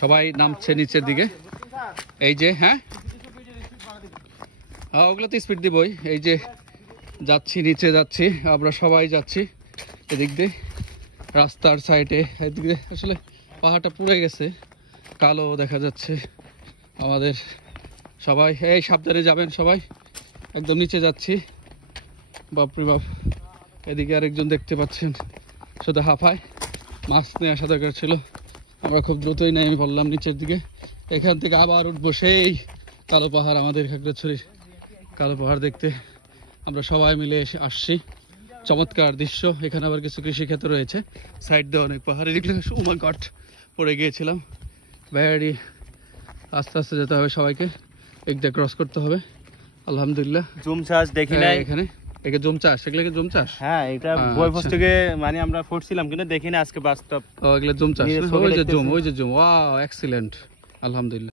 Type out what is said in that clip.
সবাই নামছে নিচের দিকে। এই যে হ্যাঁ ওগুলোতে স্পিড দিবই। এই যে যাচ্ছি, নিচে যাচ্ছি, আমরা সবাই যাচ্ছি এদিক দিয়ে রাস্তার সাইডে। এদিক দিয়ে আসলে পাহাড়টা পুড়ে গেছে, কালো দেখা যাচ্ছে আমাদের। সবাই এই সাবধানে যাবেন, সবাই একদম নিচে যাচ্ছি। বাপরে বাপ, এদিকে আরেকজন দেখতে পাচ্ছেন শুধু হাঁপায়। মাস্ক নিয়ে আসা দরকার ছিল, আমরা খুব দ্রুতই নেমে পড়লাম নিচের দিকে। এখান থেকে আবার উঠবো সেই কালো পাহাড়, আমাদের খাগড়াছড়ির কালো পাহাড় দেখতে আমরা সবাই মিলে এসে আসছি। চমৎকার দৃশ্য। এখানে আবার কিছু কৃষিক্ষেত্র রয়েছে, সাইড দিয়ে অনেক পাহাড়। এদিকে উমা গট পড়ে গিয়েছিলাম। ভ্যারি আস্তে আস্তে যেতে হবে সবাইকে, একদিকে ক্রস করতে হবে। আলহামদুলিল্লাহ জুম চাষ দেখি নাই এখানে। একে জুম চাষ, এগুলো জুম চাষ। হ্যাঁ, এটা বই পুস্তকে মানে আমরা পড়ছিলাম কিন্তু দেখি না আজকে বাস্তব। ও এগুলো জুম চাষ, ওই যে জুম, ওই যে জুম। ওয়াও এক্সিলেন্ট, আলহামদুলিল্লাহ।